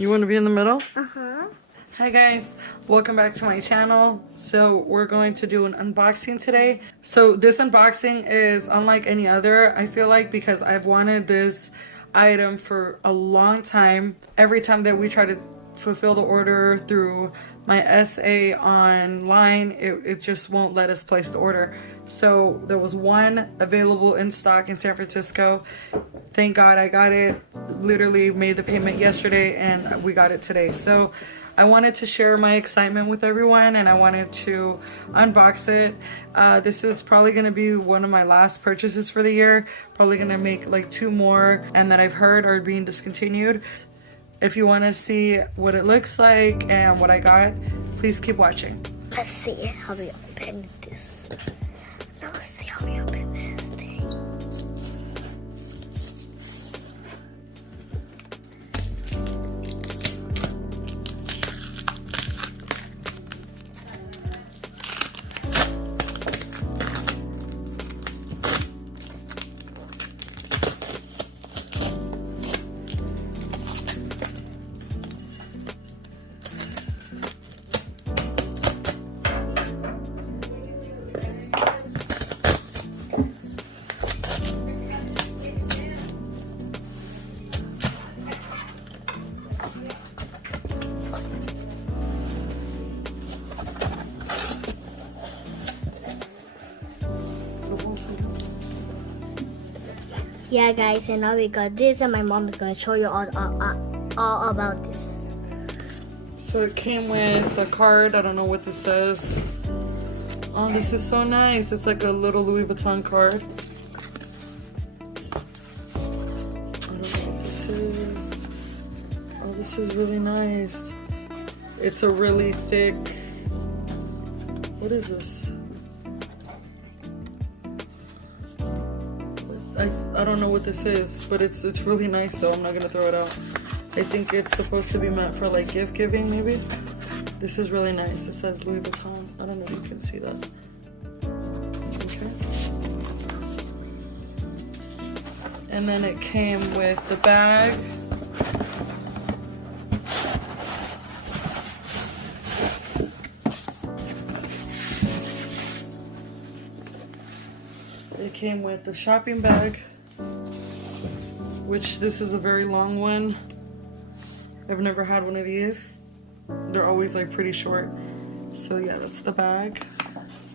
You want to be in the middle? Uh-huh. Hi guys, welcome back to my channel. So we're going to do an unboxing today. So this unboxing is unlike any other, I feel like, because I've wanted this item for a long time. Every time that we try to fulfill the order through my SA online, it just won't let us place the order. So there was one available in stock in San Francisco. Thank God I got it. Literally made the payment yesterday and we got it today. So I wanted to share my excitement with everyone and I wanted to unbox it. This is probably going to be one of my last purchases for the year. Probably going to make like 2 more and that I've heard are being discontinued. If you want to see what it looks like and what I got, please keep watching. Let's see how we open this. Now let's see how we open this thing. Yeah, guys, and now we got this, and my mom is gonna show you all about this. So it came with a card. I don't know what this says. Oh, this is so nice. It's like a little Louis Vuitton card. I don't know what this is. Oh, this is really nice. It's a really thick... What is this? I don't know what this is, but it's really nice though. I'm not gonna throw it out. I think it's supposed to be meant for like gift giving maybe. This is really nice. It says Louis Vuitton. I don't know if you can see that. Okay. And then it came with the bag. It came with the shopping bag, which this is a very long one. I've never had one of these. They're always like pretty short. So yeah, that's the bag.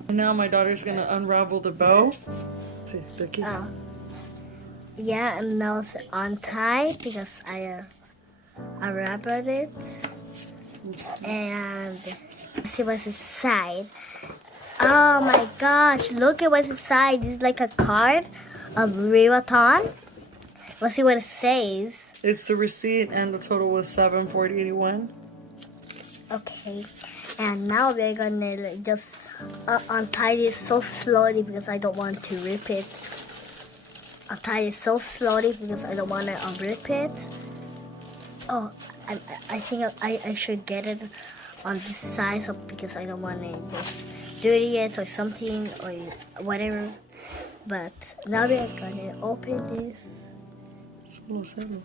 And now my daughter's gonna unravel the bow. Let's see, Vicky. Oh. Yeah, and now it's untied because I wrapped it. And let's see what's inside. Oh my gosh, look at what's inside. This is like a card of Louis Vuitton. Let's see what it says. It's the receipt and the total was $740.81. Okay, and now we're gonna just untie this so slowly because I don't want to rip it. Untie it so slowly because I don't want to rip it. Oh, I think I should get it on this side so because I don't want to just dirty it or something or whatever. But now we're gonna open this. It's a little heavy.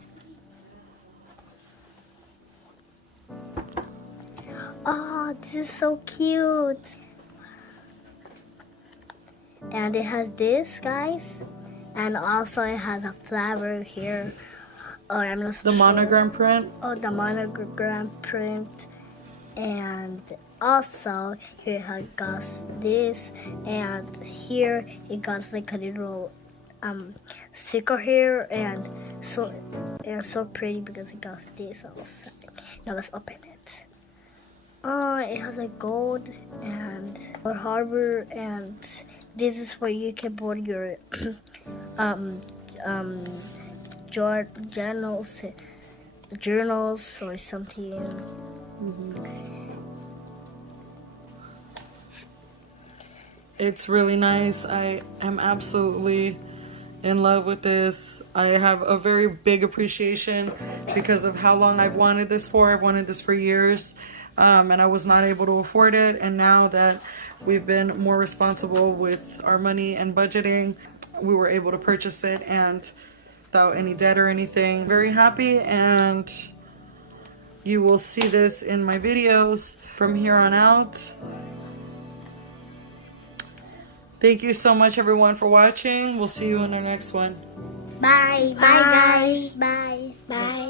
Oh, this is so cute. And it has this, guys. And also it has a flower here. Oh, I'm not The sure. monogram print. Oh, the monogram print. And also here it has got this. And here it got like a little sticker here. And so pretty because it got this outside. Now let's open it. Oh, it has like gold and for harbor, and this is where you can put your journals or something. It's really nice. I am absolutely in love with this. I have a very big appreciation because of how long I've wanted this for. I've wanted this for years. And I was not able to afford it, and now that we've been more responsible with our money and budgeting, we were able to purchase it and without any debt or anything. Very happy, and You will see this in my videos from here on out. Thank you so much, everyone, for watching. We'll see you in our next one. Bye. Bye, guys. Bye. Bye.